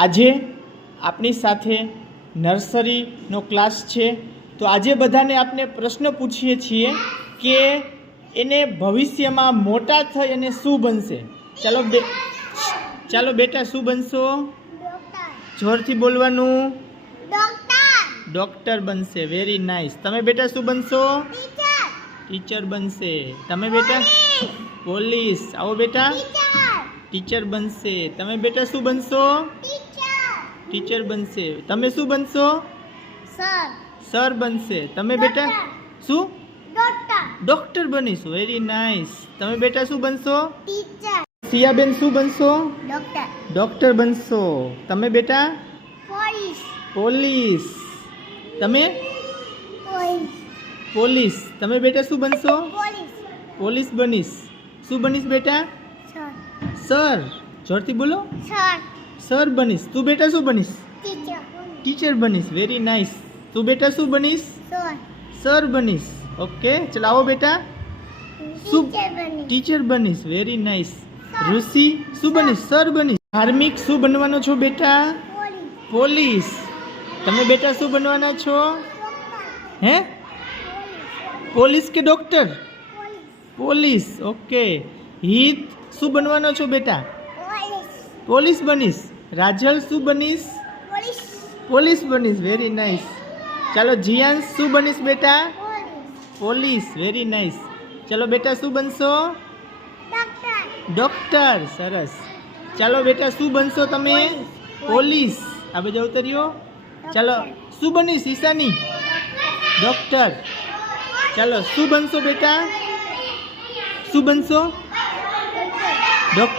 આજે આપણી સાથે નર્સરીનો ક્લાસ છે, તો આજે બધાને આપણે પ્રશ્ન પૂછીએ છીએ કે એને ભવિષ્યમાં મોટા થઈ અને શું બનશે. ચાલો બેટા, શું બનશો? જોરથી બોલવાનું. ડૉક્ટર બનશે. Very nice. તમે બેટા શું બનશો? ટીચર બનશે. તમે બેટા? પોલીસ. આવો બેટા. ટીચર બનશે. તમે બેટા શું બનશો? ટીચર બનશે. તમે શું બનશો? સર બનશે. તમે બેટા શું? ડૉક્ટર બનીશું. Very nice. તમે બેટા શું બનશો? સિયાબેન શું બનશો? ડૉક્ટર બનશો. તમે બેટા? પોલીસ. તમે? પોલીસ. તમે બેટા શું બનશો? પોલીસ બનીશ. શું બનીશ બેટા? સર. જોરથી બોલો. સર બનીશ. તું બેટા શું બનીશ? ટીચર બનીશ. Very nice. તું બેટા શું બનીશ? સર બનીશ. ઓકે, ચલો આવો બેટા. શું? ટીચર બનીશ. Very nice. ઋષિ શું બનીશ? સર બનીશ. ધાર્મિક શું બનવાનો છો બેટા? પોલીસ. તમે બેટા શું બનવાના છો? હે? પોલીસ કે ડૉક્ટર? પોલીસ. ઓકે. હિત શું બનવાનો છો બેટા? પોલીસ બનીશ. રાજલ શું બનીશ? પોલીસ બનીશ. Very nice. ચાલો જીયાંશ શું બનીશ બેટા? પોલીસ. Very nice. ચલો બેટા શું બનશો? ડૉક્ટર. સરસ. ચાલો બેટા શું બનશો તમે? પોલીસ. આ બાજુ ઉતર્યો. ચાલો શું બનીશ ઈશાની? ડૉક્ટર. ચાલો શું બનશો બેટા? શું બનશો? ડૉક્ટર.